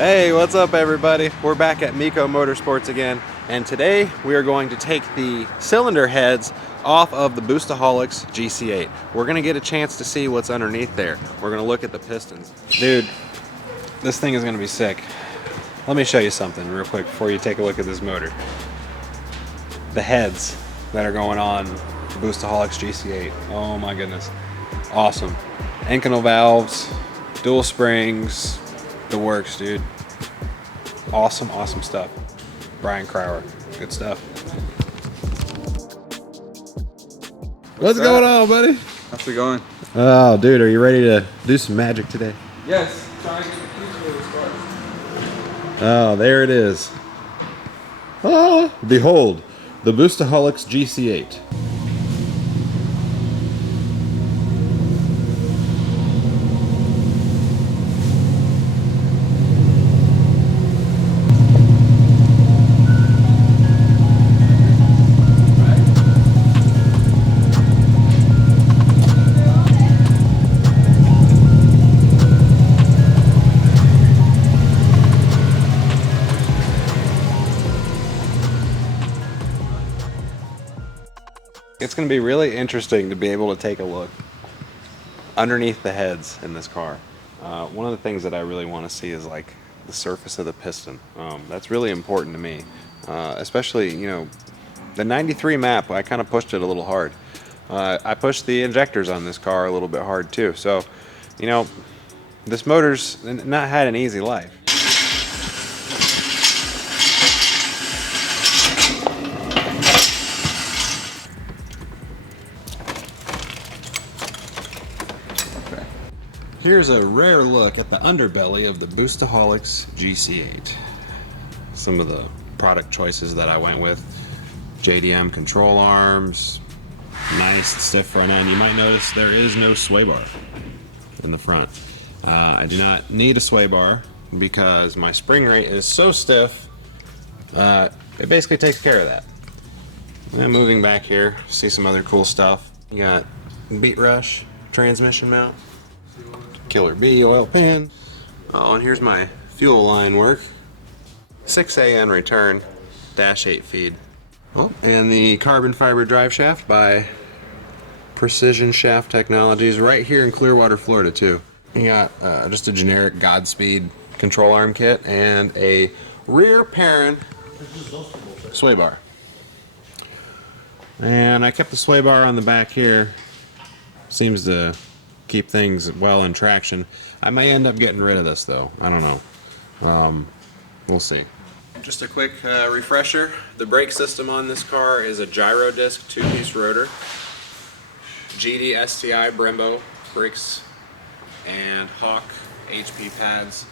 Hey, what's up everybody? We're back at Miko Motorsports again, and today we are going to take the cylinder heads off of the Boostaholics GC8. We're gonna get a chance to see what's underneath there. We're gonna look at the pistons. Dude, this thing is gonna be sick. Let me show you something real quick before you take a look at this motor. The heads that are going on the Boostaholics GC8. Oh my goodness. Awesome. Incanal valves, dual springs, the works, dude. Awesome, awesome stuff. Brian Crower, good stuff. What's going on, buddy? How's it going? Oh, dude, are you ready to do some magic today? Yes. Trying to get the keys for this car. Oh, there it is. Ah, behold, the Boostaholics GC8. It's going to be really interesting to be able to take a look underneath the heads in this car. One of the things that I really want to see is like the surface of the piston. That's really important to me, especially, you know, the 93 map, I kind of pushed it a little hard. I pushed the injectors on this car a little bit hard too. So, you know, this motor's not had an easy life. Here's a rare look at the underbelly of the Boostaholics GC8. Some of the product choices that I went with: JDM control arms, nice stiff front end. You might notice there is no sway bar in the front. I do not need a sway bar because my spring rate is so stiff, it basically takes care of that. And moving back here, see some other cool stuff. You got beat rush transmission mount. Killer B oil pan. Oh, and here's my fuel line work. 6AN return, -8 feed. Oh, and the carbon fiber drive shaft by Precision Shaft Technologies, right here in Clearwater, Florida too. You got just a generic Godspeed control arm kit and a rear parent sway bar. And I kept the sway bar on the back here. Seems to keep things well in traction. I may end up getting rid of this though. I don't know. We'll see. Just a quick refresher. The brake system on this car is a gyro disc 2-piece rotor, GD STI Brembo brakes, and Hawk HP pads.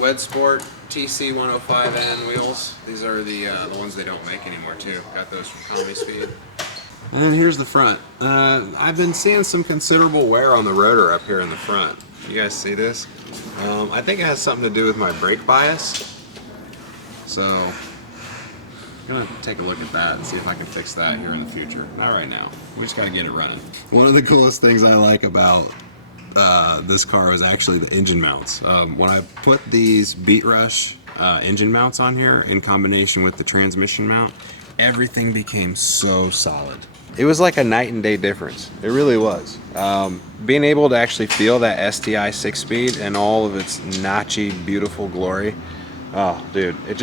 Wed Sport TC 105N wheels. These are the ones they don't make anymore too. Got those from Combi Speed. And here's the front. I've been seeing some considerable wear on the rotor up here in the front. You guys see this? I think it has something to do with my brake bias. So I'm gonna take a look at that and see if I can fix that here in the future. Not right now. We just gotta get it running. One of the coolest things I like about this car is actually the engine mounts. When I put these Beat Rush engine mounts on here in combination with the transmission mount, everything became so solid. It was like a night and day difference. It really was. Being able to actually feel that STI 6-speed and all of its notchy, beautiful glory. Oh, dude, it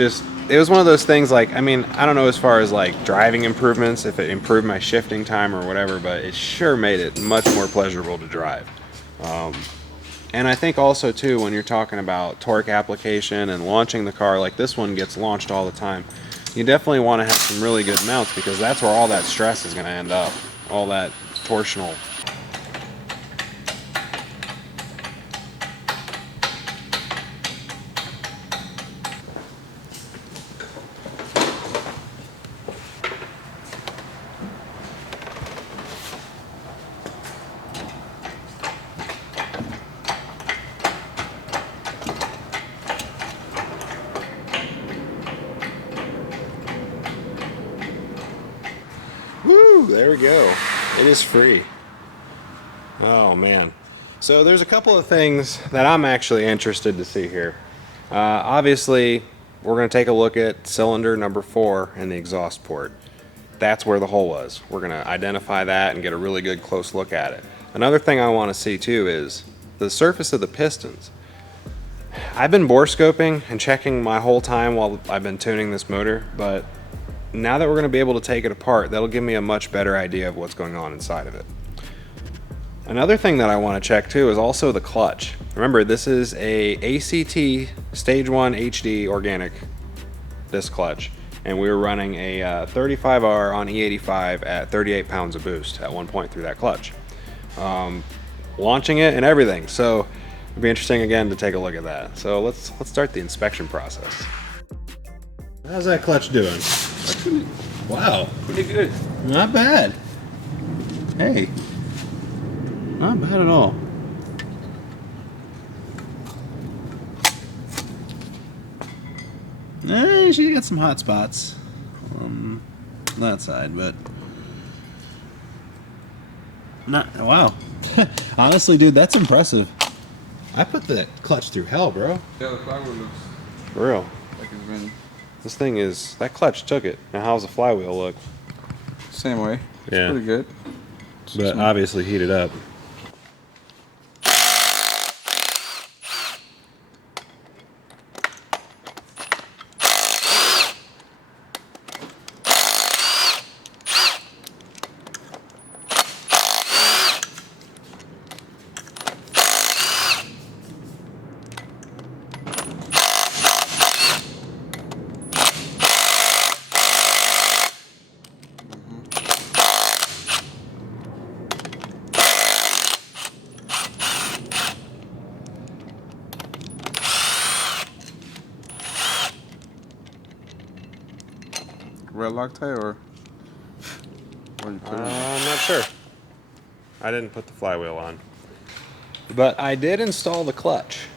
was one of those things like, I mean, I don't know as far as like driving improvements, if it improved my shifting time or whatever, but it sure made it much more pleasurable to drive. And I think also too, when you're talking about torque application and launching the car, like this one gets launched all the time, you definitely want to have some really good mounts because that's where all that stress is going to end up, all that torsional. Woo, there we go. It is free. Oh man. So there's a couple of things that I'm actually interested to see here. Obviously, we're going to take a look at cylinder number 4 and the exhaust port. That's where the hole was. We're going to identify that and get a really good close look at it. Another thing I want to see too is the surface of the pistons. I've been bore scoping and checking my whole time while I've been tuning this motor, but now that we're going to be able to take it apart, that'll give me a much better idea of what's going on inside of it. Another thing that I want to check too is also the clutch. Remember, this is a ACT Stage 1 HD organic disc clutch, and we were running a 35R on E85 at 38 pounds of boost at one point through that clutch. Launching it and everything, so it'll be interesting again to take a look at that. So let's start the inspection process. How's that clutch doing? Wow, Pretty good. not bad. Hey, not bad at all. She got some hot spots on that side, but not wow. Honestly, dude, that's impressive. I put the clutch through hell, bro. Yeah, the flywheel looks For real. like it's been This thing is, that clutch took it. Now how's the flywheel look? same way. It's Yeah. pretty good. But obviously heated up. Red Loctite or what you put it on? I'm not sure. I didn't put the flywheel on. But I did install the clutch.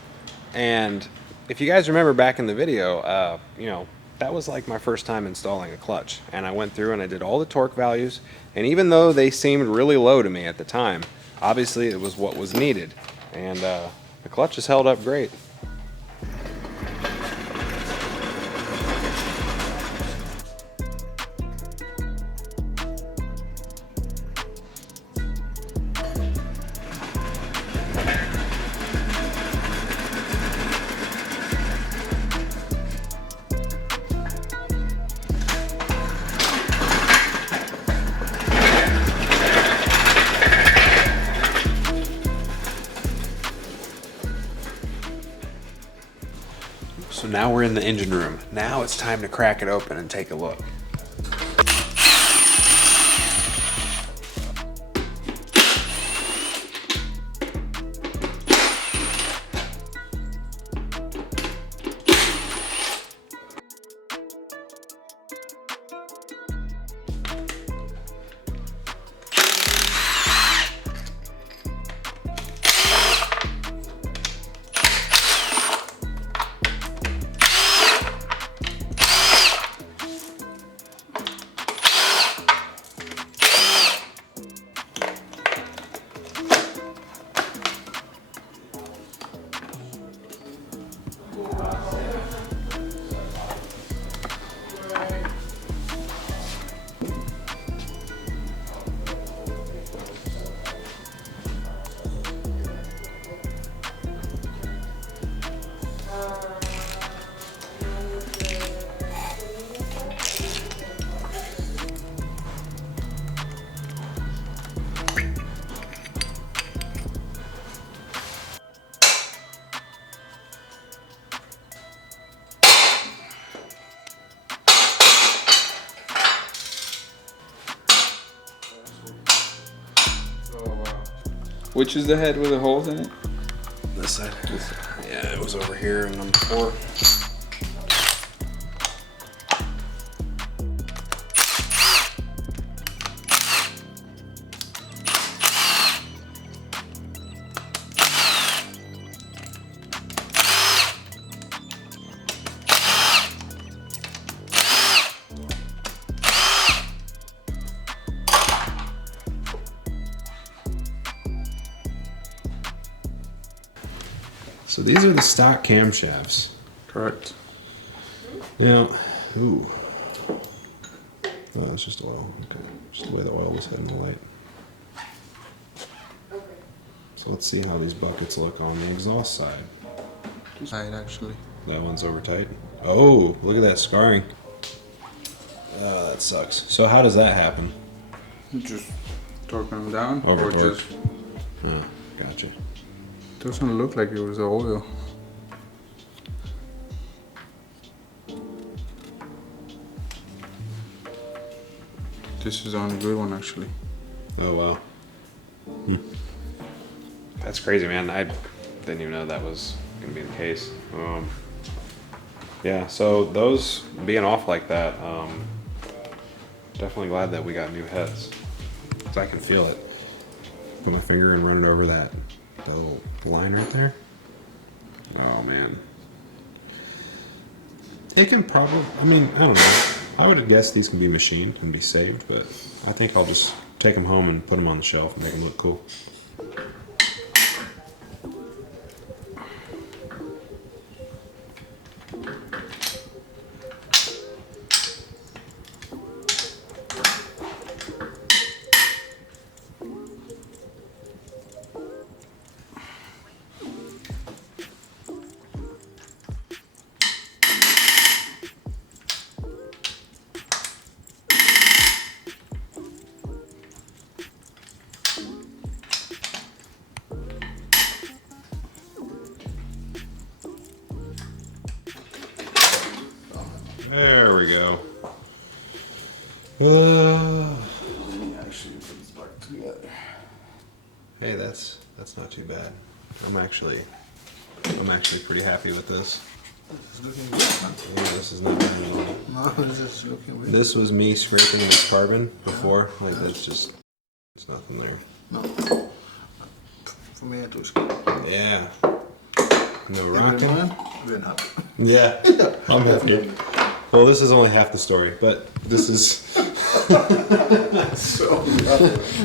And if you guys remember back in the video, you know, that was like my first time installing a clutch. And I went through and I did all the torque values. And even though they seemed really low to me at the time, obviously it was what was needed. And the clutch has held up great. So now we're in the engine room. Now it's time to crack it open and take a look. Which is the head with the holes in it? This side. Yeah, it was over here in number 4. So these are the stock camshafts. Correct. Now, ooh. Oh, that's just oil. Okay. Just the way the oil was hitting the light. So let's see how these buckets look on the exhaust side. Side actually. That one's over tight. Oh, look at that scarring. Oh, that sucks. So how does that happen? Just torque them down Over or torque. just Oh, gotcha. doesn't look like it was the oil. This is on a good one actually. Oh, wow. That's crazy, man. I didn't even know that was going to be the case. Yeah, so those being off like that, definitely glad that we got new heads. 'Cause I can feel it. Put my finger and run it over that little line right there. Oh, man. It can probably, I mean, I don't know. I would have guessed these can be machined and be saved, but I think I'll just take them home and put them on the shelf and make them look cool. There we go. Actually, put this back together. Hey, that's not too bad. I'm actually pretty happy with this. It's looking good, man. Yeah, this is not bad at all. No, it's just looking weird. This was me scraping this carbon before. Like that's just, there's nothing there. No. For me, it looks good. Yeah. No Every rocking. man, we're not. Yeah, I'm happy. Well, this is only half the story, but this is. So,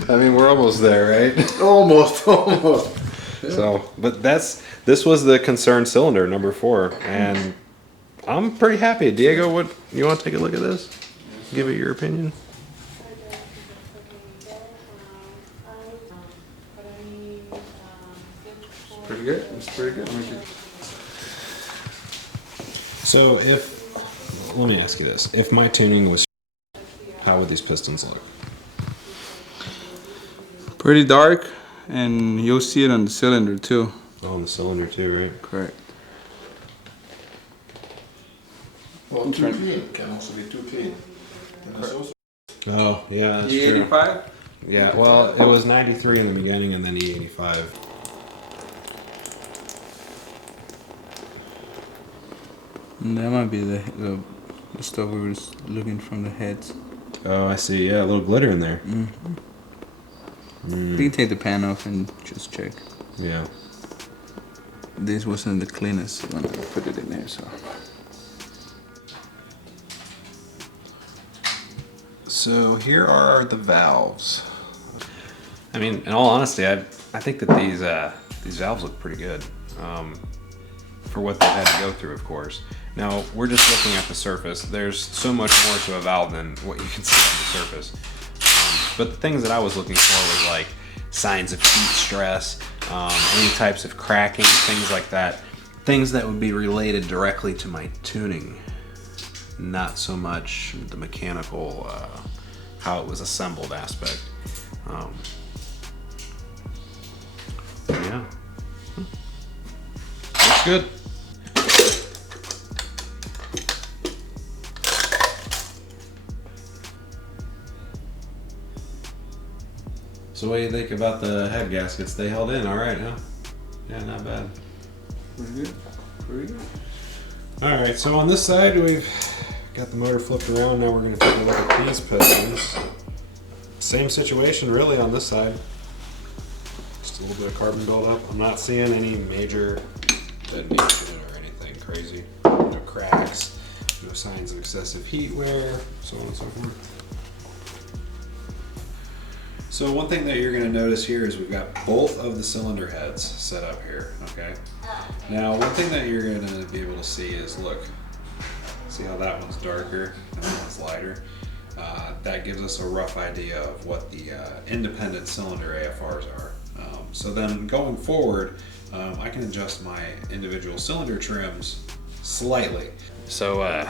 I mean, we're almost there, right? almost. So, but this was the concerned cylinder number 4, and I'm pretty happy. Diego, what you want to take a look at this? Give it your opinion. Pretty good. It's pretty good. So, let me ask you this: if my tuning was, how would these pistons look? Pretty dark, and you'll see it on the cylinder too. Oh, on the cylinder too, right? Correct. Well, too clean. Can also be too clean. Can also Oh, yeah, that's true. E85? Yeah, well, it was 93 in the beginning, and then E85. And that might be the stuff we were just looking from the heads. Oh, I see. Yeah, a little glitter in there. We can take the pan off and just check. Yeah. This wasn't the cleanest when I put it in there, so. So here are the valves. I mean, in all honesty, I think that these valves look pretty good for what they've had to go through, of course. Now we're just looking at the surface. There's so much more to a valve than what you can see on the surface. But the things that I was looking for was like signs of heat stress, any types of cracking, things like that. Things that would be related directly to my tuning. Not so much the mechanical, how it was assembled aspect. Yeah. Looks good. So what do you think about the head gaskets? They held in all right, huh? Yeah, not bad. Pretty good. Pretty good. All right, so on this side we've got the motor flipped around. Now we're going to take a look at these pistons. Same situation really on this side. Just a little bit of carbon buildup. I'm not seeing any major detonation or anything crazy. No cracks, no signs of excessive heat wear, so on and so forth. So one thing that you're going to notice here is we've got both of the cylinder heads set up here, okay? Now one thing that you're going to be able able to see is, look, see how that one's darker and that one's lighter? That gives us a rough idea of what the independent cylinder AFRs are. So then going forward, I can adjust my individual cylinder trims slightly. So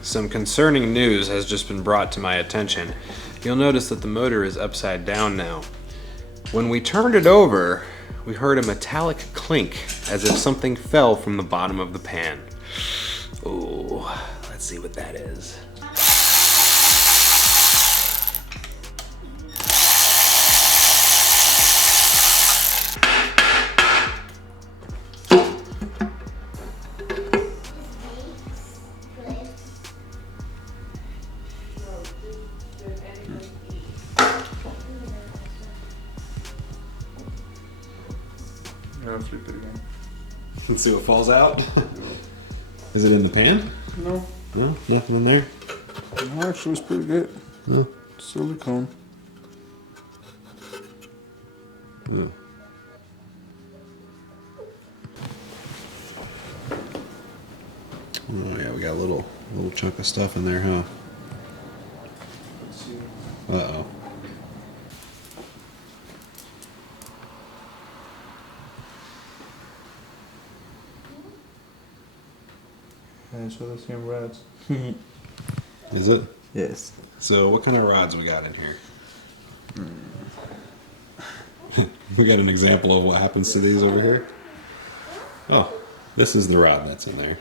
some concerning news has just been brought to my attention. You'll notice that the motor is upside down now. When we turned it over, we heard a metallic clink as if something fell from the bottom of the pan. Ooh, let's see what that is. I'll flip it again. Let's see what falls out. Is it in the pan? No. No, nothing in there. No, actually, it's pretty good. No. Silicone. Oh. Oh yeah, we got a little chunk of stuff in there, huh? Let's see. Uh-oh. Yeah, so the same rods. Is it? Yes. So what kind of rods we got in here? We got an example of what happens to these over here. Oh, this is the rod that's in there.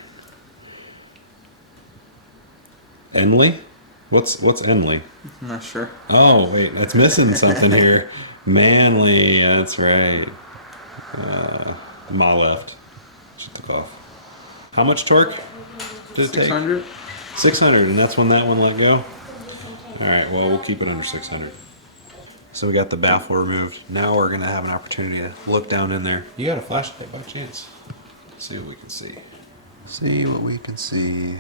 Enley? What's Enley? I'm not sure. Oh, wait, that's missing something here. Manly, that's right. Ma left. She took off. How much torque did it take? 600. 600, and that's when that one let go? Alright, well, we'll keep it under 600. So we got the baffle removed. Now we're going to have an opportunity to look down in there. You got a flashlight by chance? Let's see what we can see. See what we can see.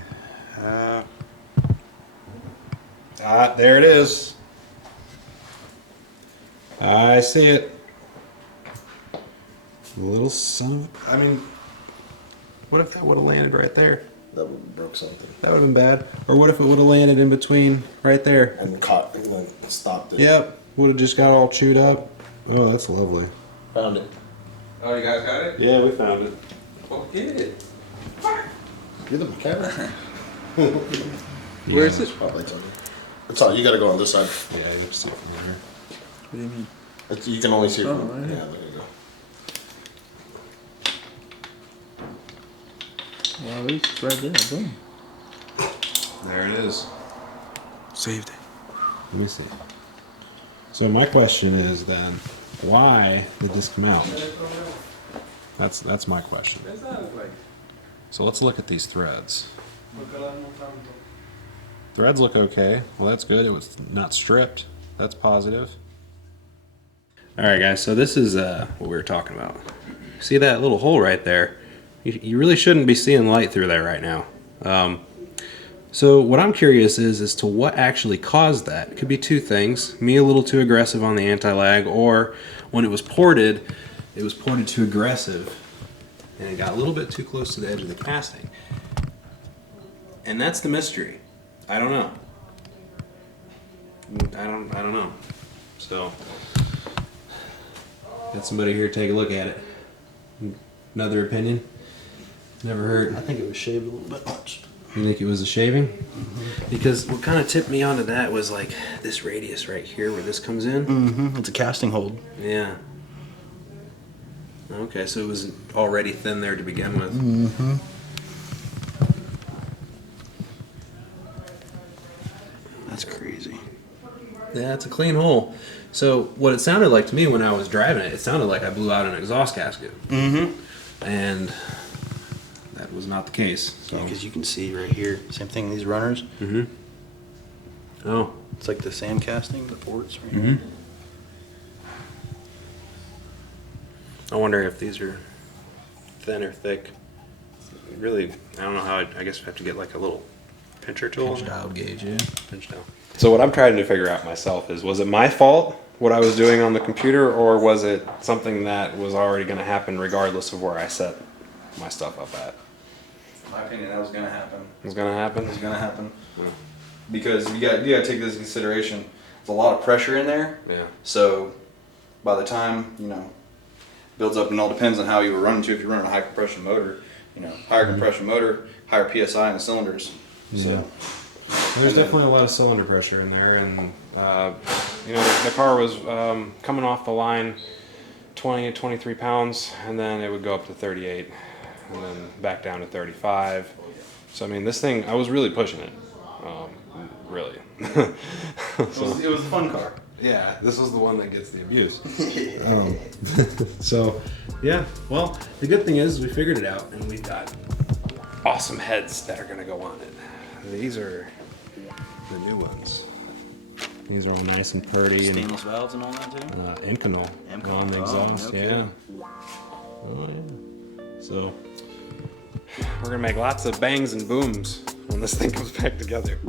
There it is. I see it. Little son of... I mean, what if that would have landed right there? That would have broke something. That would have been bad. Or what if it would have landed in between right there? And caught, like, stopped it. Yep. Would have just got all chewed up. Oh, that's lovely. Found it. Oh, you guys got it? Yeah, we found it. Oh, get it. You're the mechanic. Where is it? Probably tell you. It's all, you gotta go on this side. Yeah, you can see it from there. What do you mean? You can only see Oh, from, right. yeah, there you go. Well, it's right there. Boom. There it is. Saved it. Let me see. So my question is then, why did this come out? That's my question. So let's look at these threads. Threads look okay. Well, that's good. It was not stripped. That's positive. All right, guys. So this is what we were talking about. See that little hole right there? You really shouldn't be seeing light through there right now. So what I'm curious is as to what actually caused that. It could be two things. Me a little too aggressive on the anti-lag, or when it was ported too aggressive and it got a little bit too close to the edge of the casting. And that's the mystery. I don't know. I don't know. So got somebody here take a look at it. Another opinion? Never heard. I think it was shaved a little bit much. You think it was a shaving? Mm-hmm. Because what kind of tipped me onto that was like this radius right here where this comes in. Mm-hmm. It's a casting hold. Yeah. Okay, so it was already thin there to begin with. Mm-hmm. That's crazy. Yeah, it's a clean hole. So what it sounded like to me when I was driving it, it sounded like I blew out an exhaust gasket. Mm-hmm. And that was not the case. So. Because you can see right here, same thing, these runners. Mm-hmm. Oh. It's like the sand casting, the ports right Mm-hmm. here. I wonder if these are thin or thick. Really, I don't know how. I guess we have to get like a little pincher tool. Pinch dial gauge, yeah. Pinch down. So what I'm trying to figure out myself is, was it my fault what I was doing on the computer, or was it something that was already going to happen regardless of where I set my stuff up at? In my opinion, that was gonna happen. It's gonna happen. It was gonna happen. Because you gotta take this into consideration. There's a lot of pressure in there. Yeah. So by the time, builds up, and it all depends on how you were running to. If you're running a high compression motor, higher compression motor, higher PSI in the cylinders. So And there's definitely a lot of cylinder pressure in there, and the car was coming off the line 20 to 23 pounds, and then it would go up to 38, and then back down to 35. So I mean, this thing, I was really pushing it, really. it was a fun car. Yeah, this is the one that gets the abuse. So, yeah, well, the good thing is we figured it out, and we've got awesome heads that are going to go on it. These are the new ones. These are all nice and pretty. Stainless valves and all that too? Inconel on the exhaust, okay. yeah. Oh, yeah. So, we're going to make lots of bangs and booms when this thing comes back together.